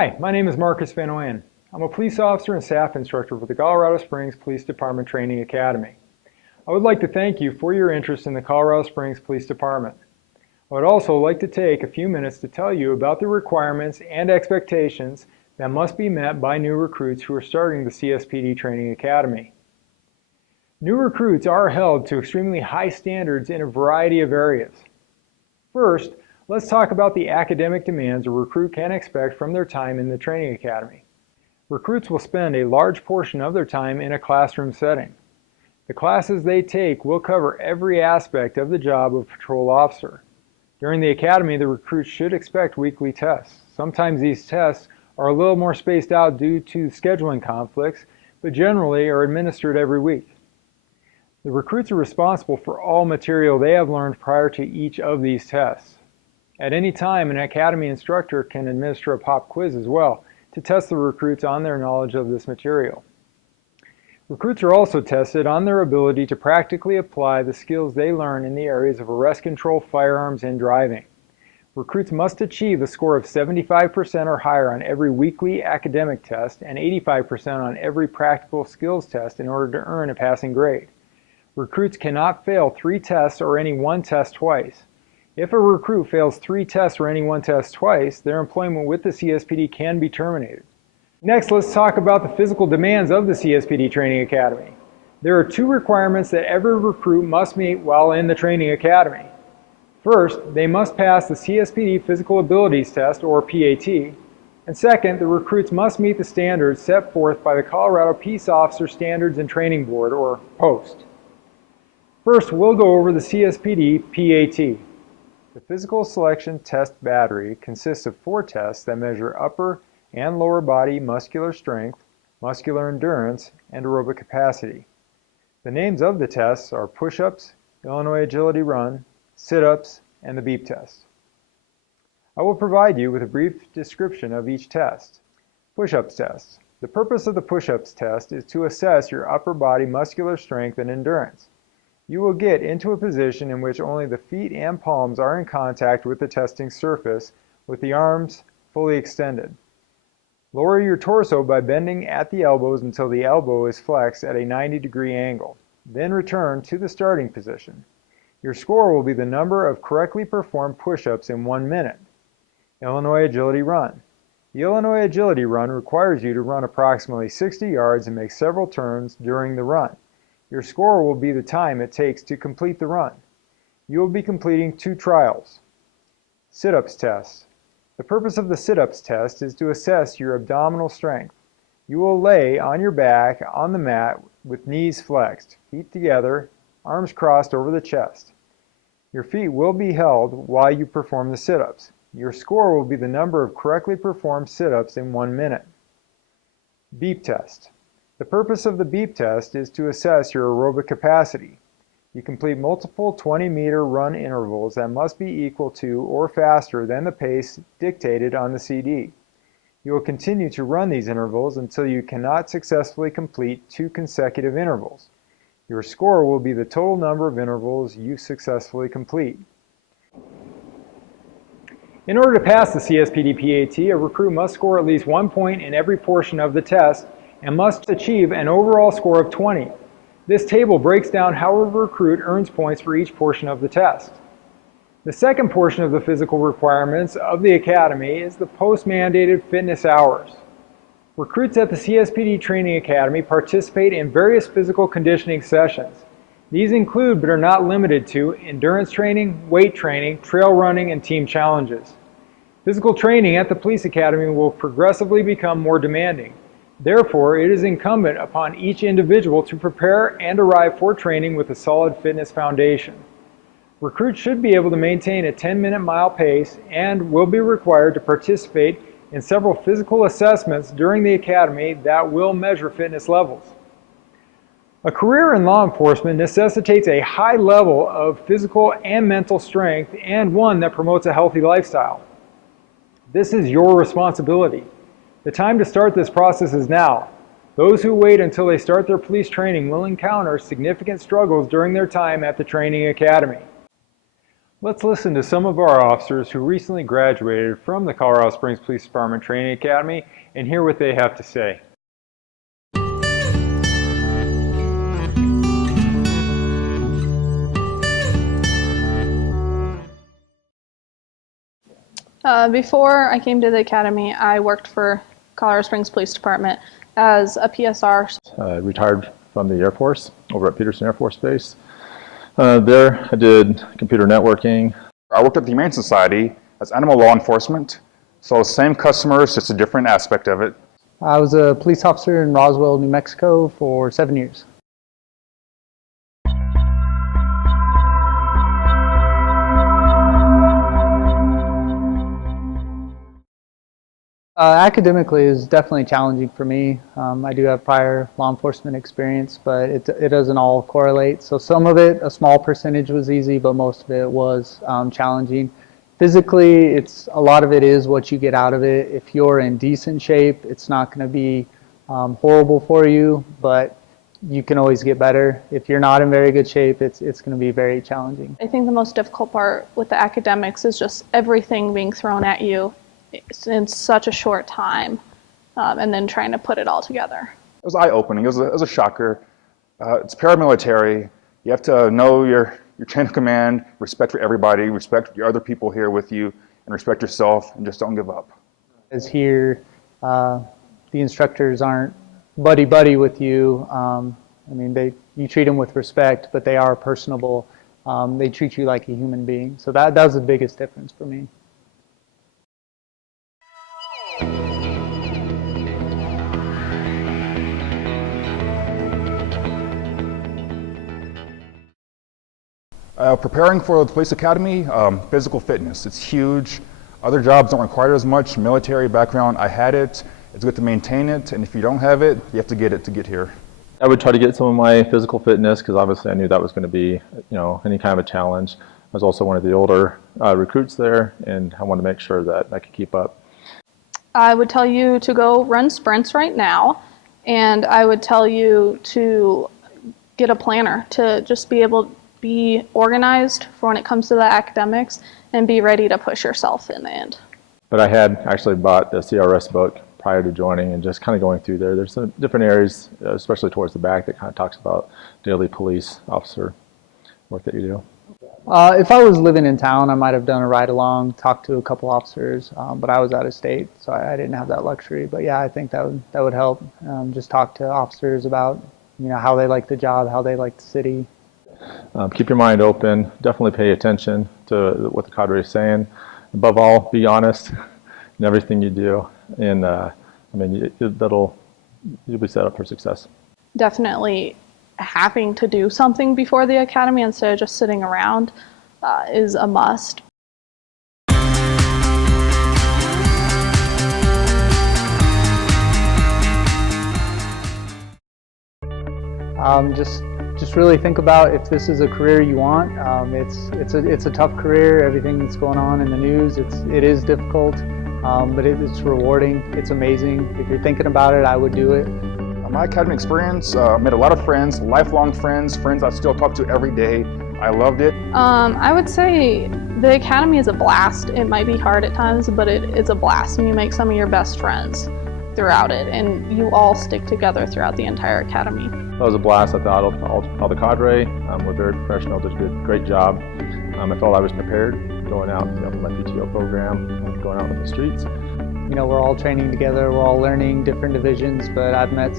Hi, my name is Marcus Van Oyen. I'm a police officer and staff instructor for the Colorado Springs Police Department Training Academy. I would like to thank you for your interest in the Colorado Springs Police Department. I would also like to take a few minutes to tell you about the requirements and expectations that must be met by new recruits who are starting the CSPD Training Academy. New recruits are held to extremely high standards in a variety of areas. First, let's talk about the academic demands a recruit can expect from their time in the training academy. Recruits will spend a large portion of their time in a classroom setting. The classes they take will cover every aspect of the job of patrol officer. During the academy, the recruits should expect weekly tests. Sometimes these tests are a little more spaced out due to scheduling conflicts, but generally are administered every week. The recruits are responsible for all material they have learned prior to each of these tests. At any time, an academy instructor can administer a pop quiz as well to test the recruits on their knowledge of this material. Recruits are also tested on their ability to practically apply the skills they learn in the areas of arrest control, firearms, and driving. Recruits must achieve a score of 75% or higher on every weekly academic test and 85% on every practical skills test in order to earn a passing grade. Recruits cannot fail 3 tests or any one test twice. If a recruit fails 3 tests or any one test twice, their employment with the CSPD can be terminated. Next, let's talk about the physical demands of the CSPD Training Academy. There are 2 requirements that every recruit must meet while in the training academy. First, they must pass the CSPD Physical Abilities Test, or PAT, and second, the recruits must meet the standards set forth by the Colorado Peace Officer Standards and Training Board, or POST. First, we'll go over the CSPD PAT. The Physical Selection Test Battery consists of 4 tests that measure upper and lower body muscular strength, muscular endurance, and aerobic capacity. The names of the tests are push-ups, Illinois Agility Run, sit-ups, and the beep test. I will provide you with a brief description of each test. Push-ups test. The purpose of the push-ups test is to assess your upper body muscular strength and endurance. You will get into a position in which only the feet and palms are in contact with the testing surface, with the arms fully extended. Lower your torso by bending at the elbows until the elbow is flexed at a 90-degree angle. Then return to the starting position. Your score will be the number of correctly performed push-ups in 1 minute. Illinois Agility Run. The Illinois Agility Run requires you to run approximately 60 yards and make several turns during the run. Your score will be the time it takes to complete the run. You will be completing 2 trials. Sit-ups test. The purpose of the sit-ups test is to assess your abdominal strength. You will lay on your back on the mat with knees flexed, feet together, arms crossed over the chest. Your feet will be held while you perform the sit-ups. Your score will be the number of correctly performed sit-ups in 1 minute. Beep test. The purpose of the beep test is to assess your aerobic capacity. You complete multiple 20-meter run intervals that must be equal to or faster than the pace dictated on the CD. You will continue to run these intervals until you cannot successfully complete 2 consecutive intervals. Your score will be the total number of intervals you successfully complete. In order to pass the CSPD PAT, a recruit must score at least 1 point in every portion of the test and must achieve an overall score of 20. This table breaks down how a recruit earns points for each portion of the test. The second portion of the physical requirements of the academy is the post-mandated fitness hours. Recruits at the CSPD Training Academy participate in various physical conditioning sessions. These include, but are not limited to, endurance training, weight training, trail running, and team challenges. Physical training at the Police Academy will progressively become more demanding. Therefore, it is incumbent upon each individual to prepare and arrive for training with a solid fitness foundation. Recruits should be able to maintain a 10-minute mile pace and will be required to participate in several physical assessments during the academy that will measure fitness levels. A career in law enforcement necessitates a high level of physical and mental strength and one that promotes a healthy lifestyle. This is your responsibility. The time to start this process is now. Those who wait until they start their police training will encounter significant struggles during their time at the training academy. Let's listen to some of our officers who recently graduated from the Colorado Springs Police Department Training Academy and hear what they have to say. Before I came to the academy, I worked for Colorado Springs Police Department as a PSR. Retired from the Air Force over at Peterson Air Force Base. There I did computer networking. I worked at the Humane Society as animal law enforcement, so same customers, just a different aspect of it. I was a police officer in Roswell, New Mexico for 7 years. Academically is definitely challenging for me. I do have prior law enforcement experience, but it doesn't all correlate. So some of it, a small percentage was easy, but most of it was challenging. Physically, a lot of it is what you get out of it. If you're in decent shape, it's not going to be horrible for you, but you can always get better. If you're not in very good shape, it's going to be very challenging. I think the most difficult part with the academics is just everything being thrown at you in such a short time, and then trying to put it all together. It was eye-opening. It was a shocker. It's paramilitary. You have to know your chain of command, respect for everybody, respect your other people here with you, and respect yourself, and just don't give up. As here, the instructors aren't buddy-buddy with you. I mean, you treat them with respect, but they are personable. They treat you like a human being. So that was the biggest difference for me. Preparing for the police academy, physical fitness, it's huge. Other jobs don't require as much. Military background, I had it. It's good to maintain it, and if you don't have it, you have to get it to get here. I would try to get some of my physical fitness because obviously I knew that was going to be, any kind of a challenge. I was also one of the older recruits there, and I wanted to make sure that I could keep up. I would tell you to go run sprints right now, and I would tell you to get a planner to just be able to be organized for when it comes to the academics and be ready to push yourself in the end. But I had actually bought the CRS book prior to joining and just kind of going through there. There's some different areas, especially towards the back, that kind of talks about daily police officer work that you do. If I was living in town, I might have done a ride-along, talked to a couple officers, but I was out of state, so I didn't have that luxury. But yeah, I think that would help. Just talk to officers about how they like the job, how they like the city. Keep your mind open. Definitely pay attention to what the cadre is saying. Above all, be honest in everything you do, and you'll be set up for success. Definitely having to do something before the academy instead of just sitting around is a must. Just really think about if this is a career you want. It's a tough career. Everything that's going on in the news, it is difficult, but it's rewarding. It's amazing. If you're thinking about it, I would do it. My academy experience, made a lot of friends, lifelong friends I still talk to every day. I loved it. I would say the academy is a blast. It might be hard at times, but it's a blast, and you make some of your best friends throughout it, and you all stick together throughout the entire academy. That was a blast. I thought all the cadre were very professional, did a great job. I felt I was prepared going out for my PTO program, going out on the streets. We're all training together, we're all learning different divisions, but I've met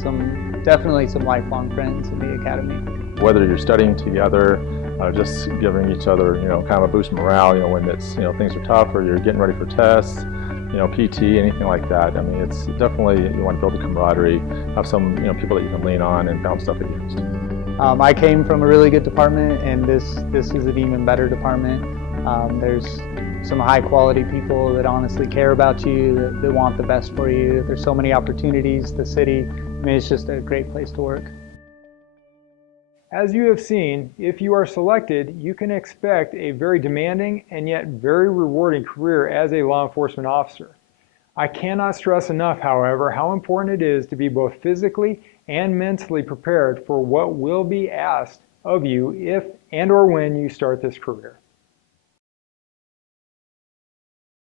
definitely some lifelong friends in the academy. Whether you're studying together, just giving each other, kind of a boost of morale, when it's, things are tough or you're getting ready for tests, PT, anything like that. It's definitely, you want to build a camaraderie, have some, people that you can lean on and bounce stuff against. I came from a really good department, and this is an even better department. There's some high quality people that honestly care about you, that want the best for you. There's so many opportunities, the city, it's just a great place to work. As you have seen, if you are selected, you can expect a very demanding and yet very rewarding career as a law enforcement officer. I cannot stress enough, however, how important it is to be both physically and mentally prepared for what will be asked of you if and or when you start this career.